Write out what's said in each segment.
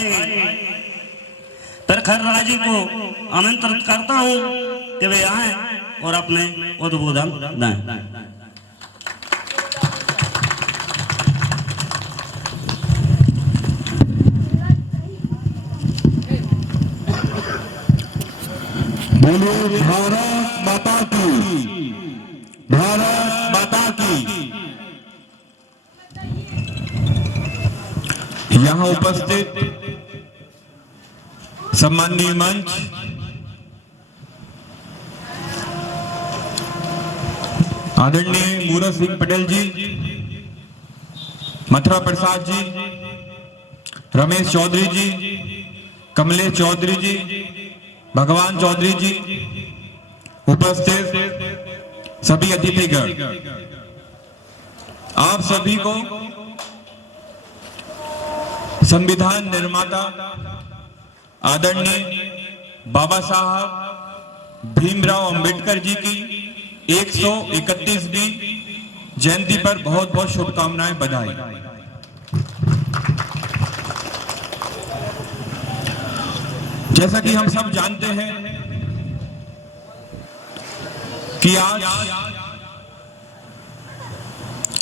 भाई प्रखर राजी को आमंत्रित करता हूं कि वे आए और अपने उद्बोधन दें। बोलिए भारत माता की, भारत माता की। यहाँ उपस्थित सम्माननीय मंच, आदरणीय मूरत सिंह पटेल जी, मथुरा प्रसाद जी, रमेश चौधरी जी, कमलेश चौधरी जी, भगवान चौधरी जी, उपस्थित सभी अतिथिगण, आप सभी को संविधान निर्माता आदरणीय बाबा साहब भीमराव अंबेडकर जी की 131वीं जयंती पर बहुत बहुत शुभकामनाएं, बधाई। जैसा कि हम सब जानते हैं कि आज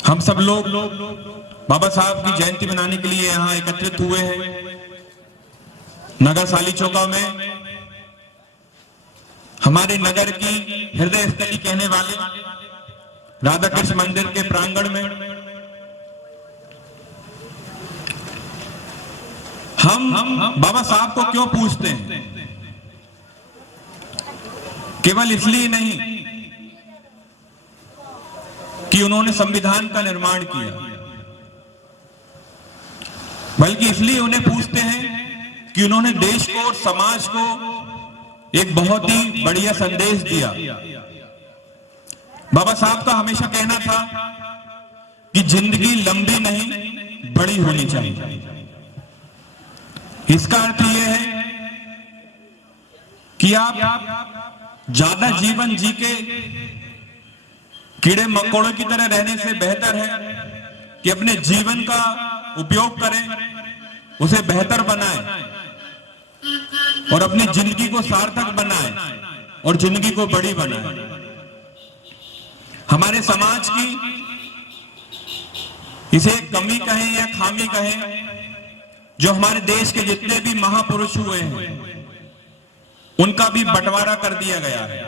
हम सब लोग बाबा साहब की जयंती मनाने के लिए यहाँ एकत्रित हुए हैं। नगर साली चौका में हमारे नगर की हृदय स्थली कहने वाले राधा कृष्ण मंदिर के प्रांगण में हम बाबा साहब को क्यों पूछते हैं? केवल इसलिए नहीं कि उन्होंने संविधान का निर्माण किया, बल्कि इसलिए उन्हें पूछते हैं कि उन्होंने देश को और समाज को एक बहुत ही बढ़िया संदेश दिया। बाबा साहब का हमेशा कहना था कि जिंदगी लंबी नहीं बड़ी होनी चाहिए। इसका अर्थ यह है कि आप ज्यादा जीवन जी के कीड़े मकोड़ों की तरह रहने से बेहतर है कि अपने जीवन का उपयोग करें, उसे बेहतर बनाएं और अपनी जिंदगी को सार्थक बनाएं और जिंदगी को बड़ी बनाएं। हमारे समाज की इसे कमी कहें या खामी कहें, जो हमारे देश के जितने भी महापुरुष हुए हैं उनका भी बंटवारा कर दिया गया है।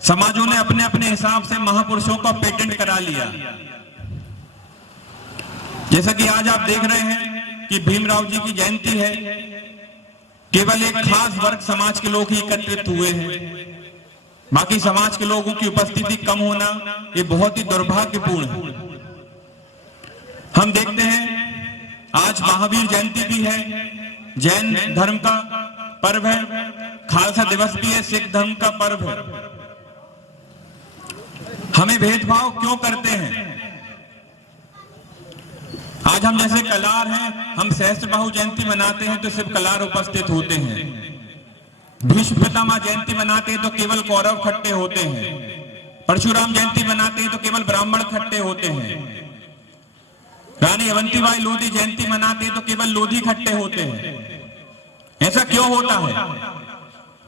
समाजों ने अपने अपने हिसाब से महापुरुषों का पेटेंट करा लिया। जैसा कि आज आप देख रहे हैं कि भीमराव जी की जयंती है, केवल एक खास वर्ग समाज के लोग ही एकत्रित हुए हैं, बाकी समाज के लोगों की उपस्थिति कम होना ये बहुत ही दुर्भाग्यपूर्ण है। हम देखते हैं आज महावीर जयंती भी है, जैन धर्म का पर्व है, खालसा दिवस भी है, सिख धर्म का पर्व है। हमें भेदभाव क्यों करते हैं? आज हम जैसे कलार हैं, हम सहस्त्रबाहु जयंती मनाते हैं तो सिर्फ कलार उपस्थित होते हैं। भीष्म पितामह जयंती मनाते हैं तो केवल कौरव खट्टे होते हैं। परशुराम जयंती मनाते हैं तो केवल ब्राह्मण खट्टे होते हैं। रानी अवंतीबाई लोधी जयंती मनाते हैं तो केवल लोधी खट्टे होते हैं। ऐसा क्यों होता है?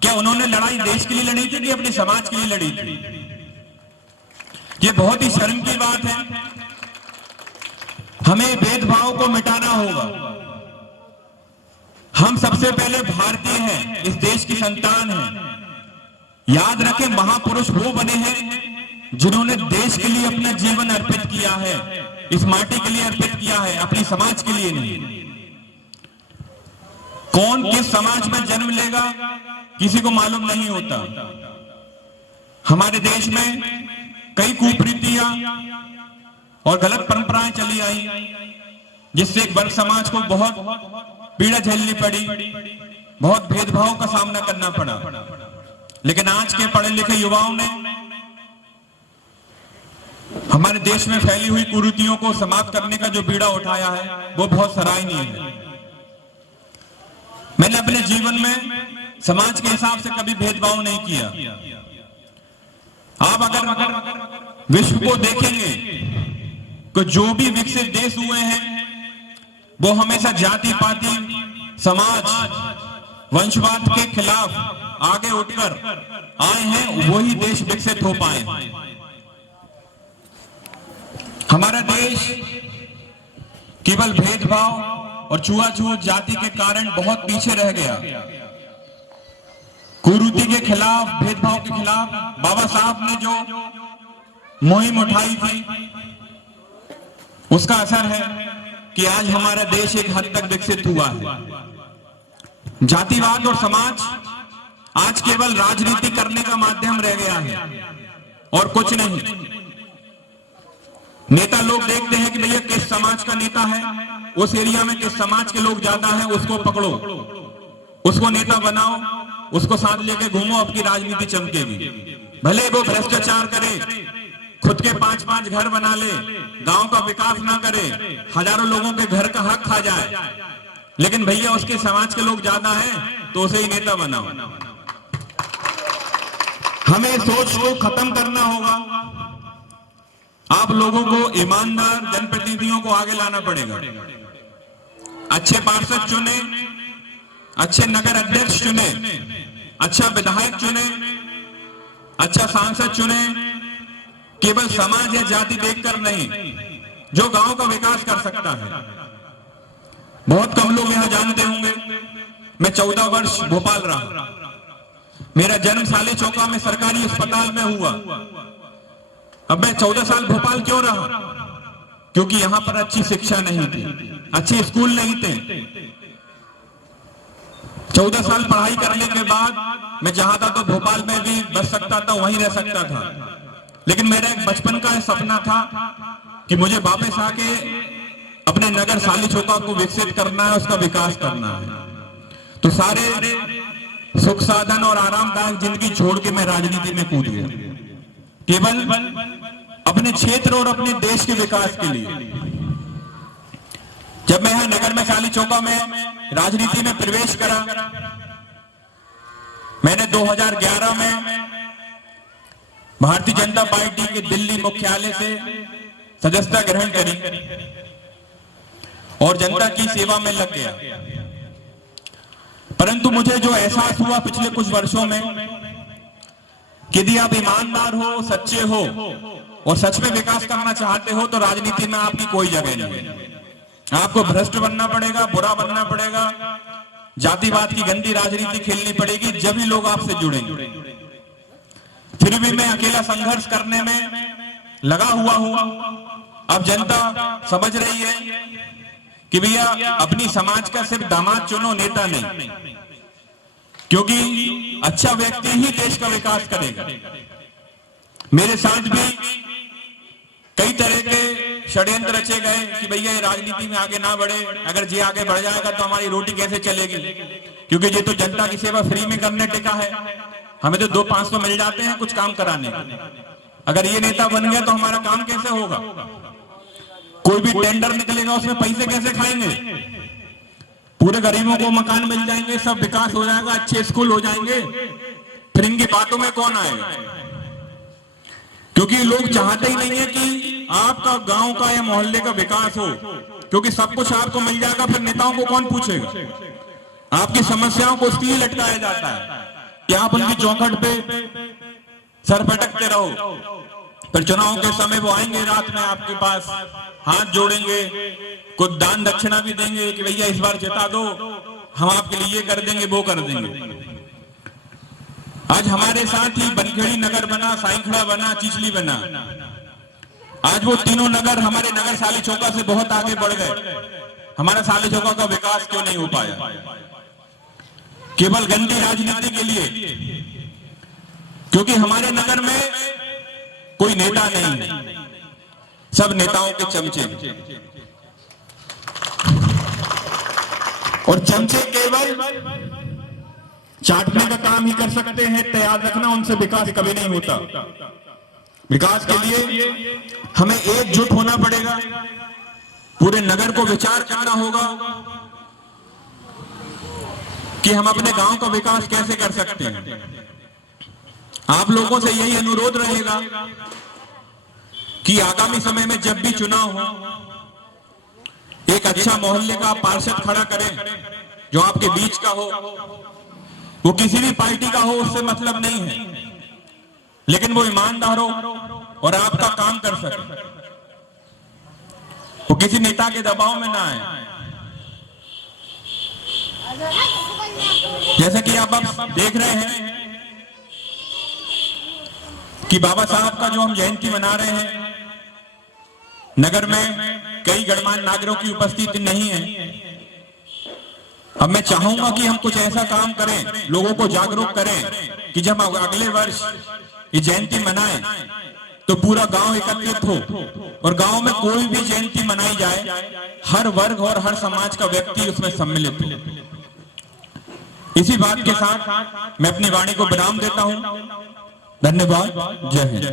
क्या उन्होंने लड़ाई देश के लिए लड़ी थी कि अपने समाज के लिए लड़ी थी? ये बहुत ही शर्म की बात है। हमें भेदभाव को मिटाना होगा। हम सबसे पहले भारतीय हैं, इस देश की संतान हैं। याद रखें, महापुरुष वो बने हैं जिन्होंने देश के लिए अपना जीवन अर्पित किया है, इस माटी के लिए अर्पित किया है, अपनी समाज के लिए नहीं। कौन किस समाज में जन्म लेगा किसी को मालूम नहीं होता। हमारे देश में कई कुरीतियां और गलत परंपराएं चली आई, जिससे एक वर्ग समाज को बहुत पीड़ा झेलनी पड़ी, बहुत भेदभाव का सामना करना पड़ा। लेकिन आज के पढ़े लिखे युवाओं ने हमारे देश में फैली हुई कुरीतियों को समाप्त करने का जो बीड़ा उठाया है वो बहुत सराहनीय है। मैंने अपने जीवन में समाज के हिसाब से कभी भेदभाव नहीं किया। आप अगर विश्व को देखेंगे तो जो भी विकसित देश हुए हैं वो हमेशा जाति पाति समाज वंशवाद के खिलाफ आगे उठकर आए हैं, वही देश विकसित हो पाए। हमारा देश केवल भेदभाव और छुआछूत जाति के कारण बहुत पीछे रह गया। कुरीति के खिलाफ, भेदभाव के खिलाफ बाबा साहब ने जो मुहिम उठाई थी, उसका असर है कि आज हमारा देश एक हद तक विकसित हुआ है। जातिवाद और समाज आज केवल राजनीति करने का माध्यम रह गया है और कुछ नहीं। नेता लोग देखते हैं कि भैया किस समाज का नेता है, उस एरिया में किस समाज के लोग ज्यादा हैं, उसको पकड़ो, उसको नेता बनाओ, उसको साथ लेके घूमो, आपकी राजनीति चमकेगी। भले वो भ्रष्टाचार करे, खुद के 5-5 घर बना ले, गांव का विकास ना करे, हजारों लोगों के घर का हक खा जाए, लेकिन भैया उसके समाज के लोग ज्यादा हैं तो उसे ही नेता बनाओ। हमें सोच को खत्म करना होगा। आप लोगों को ईमानदार जनप्रतिनिधियों को आगे लाना पड़ेगा। अच्छे पार्षद चुने, अच्छे नगर अध्यक्ष चुने, अच्छा विधायक चुने, अच्छा सांसद चुने, केवल समाज या जाति देखकर नहीं, जो गांव का विकास कर सकता है। बहुत कम लोग यहां जानते होंगे, मैं 14 वर्ष भोपाल रहा। मेरा जन्म साले चौका में सरकारी अस्पताल में हुआ। अब मैं 14 साल भोपाल क्यों रहा? क्योंकि यहां पर अच्छी शिक्षा नहीं थी, अच्छे स्कूल नहीं थे। 14 साल पढ़ाई करने के बाद मैं जहां था तो भोपाल में भी बच सकता था, वहीं रह सकता था, लेकिन मेरा एक बचपन का सपना था कि मुझे वापस आके अपने नगर साली चौका को विकसित करना है, उसका विकास करना है। तो सारे सुख साधन और आरामदायक जिंदगी छोड़ के मैं राजनीति में कूद गया, केवल अपने क्षेत्र और अपने देश के विकास के लिए। जब मैं यहां नगर में साली चौका में राजनीति में प्रवेश करा, मैंने 2011 में भारतीय जनता पार्टी के दिल्ली मुख्यालय से सदस्यता ग्रहण करी और जनता की सेवा में लग गया। परंतु मुझे जो एहसास हुआ पिछले कुछ वर्षों में कि यदि आप ईमानदार हो, सच्चे हो और सच में विकास करना चाहते हो तो राजनीति में आपकी कोई जगह नहीं है। आपको भ्रष्ट बनना पड़ेगा, बुरा बनना पड़ेगा, जातिवाद की गंदी राजनीति खेलनी पड़ेगी, जब ही लोग आपसे जुड़ेंगे। फिर भी मैं अकेला संघर्ष करने में लगा हुआ हूं। अब जनता समझ रही है कि भैया अपनी समाज का सिर्फ दामाद चुनो, नेता नहीं, क्योंकि अच्छा व्यक्ति ही देश का विकास करेगा। मेरे साथ भी कई तरह के षड्यंत्र रचे गए कि भैया ये राजनीति में आगे ना बढ़े, अगर ये आगे बढ़ जाएगा तो हमारी रोटी कैसे चलेगी, क्योंकि ये तो जनता की सेवा फ्री में करने टिका है, हमें तो 2-500 मिल जाते हैं कुछ काम कराने। अगर ये नेता बन गया तो हमारा काम कैसे होगा? कोई भी टेंडर निकलेगा उसमें पैसे कैसे खाएंगे? पूरे गरीबों को मकान मिल जाएंगे, सब विकास हो जाएगा, अच्छे स्कूल हो जाएंगे, फिर इनकी बातों में कौन आएगा? क्योंकि लोग चाहते ही नहीं है कि आपका गांव का या मोहल्ले का विकास हो, क्योंकि सब कुछ आपको मिल जाएगा, फिर नेताओं को कौन पूछेगा? आपकी समस्याओं को इसलिए लटकाया जाता है कि आप उनकी चौखट पे सर पटकते रहो, फिर चुनाव के समय वो आएंगे रात में आपके पास, हाथ जोड़ेंगे, कुछ दान दक्षिणा भी देंगे कि भैया इस बार जिता दो, हम आपके लिए ये कर देंगे, वो कर देंगे। आज हमारे साथ ही बनखेड़ी नगर बना, साईंखड़ा बना, चिचली बना। आज वो तीनों नगर हमारे नगर साली चौका से बहुत आगे बढ़ गए। हमारा साली चौका का विकास क्यों नहीं हो पाया? केवल गंदी राजनीति के लिए, क्योंकि हमारे नगर में कोई नेता नहीं, सब नेताओं के चमचे, और चमचे केवल चाटने का काम ही कर सकते हैं। याद रखना, उनसे विकास कभी नहीं होता। विकास के लिए हमें एकजुट होना पड़ेगा, पूरे नगर को विचार करना होगा कि हम अपने गांव का विकास कैसे कर सकते हैं। आप लोगों से यही अनुरोध रहेगा कि आगामी समय में जब भी चुनाव हो, एक अच्छा मोहल्ले का पार्षद खड़ा करें जो आपके बीच का हो, वो किसी भी पार्टी का हो, उससे मतलब नहीं है, लेकिन वो ईमानदार हो और आपका काम कर सके, वो किसी नेता के दबाव में ना आए। जैसे कि आप देख रहे हैं कि बाबा साहब का जो हम जयंती मना रहे हैं, नगर में कई गणमान्य नागरिकों की उपस्थिति नहीं है। अब मैं चाहूंगा कि हम कुछ ऐसा काम करें, लोगों को जागरूक करें कि जब अगले वर्ष ये जयंती मनाएं तो पूरा गांव एकत्रित हो और गांव में कोई भी जयंती मनाई जाए, हर वर्ग और हर समाज का व्यक्ति उसमें सम्मिलित हो। इसी बात के साथ मैं अपनी वाणी को विराम देता हूं। धन्यवाद। जय हिंद।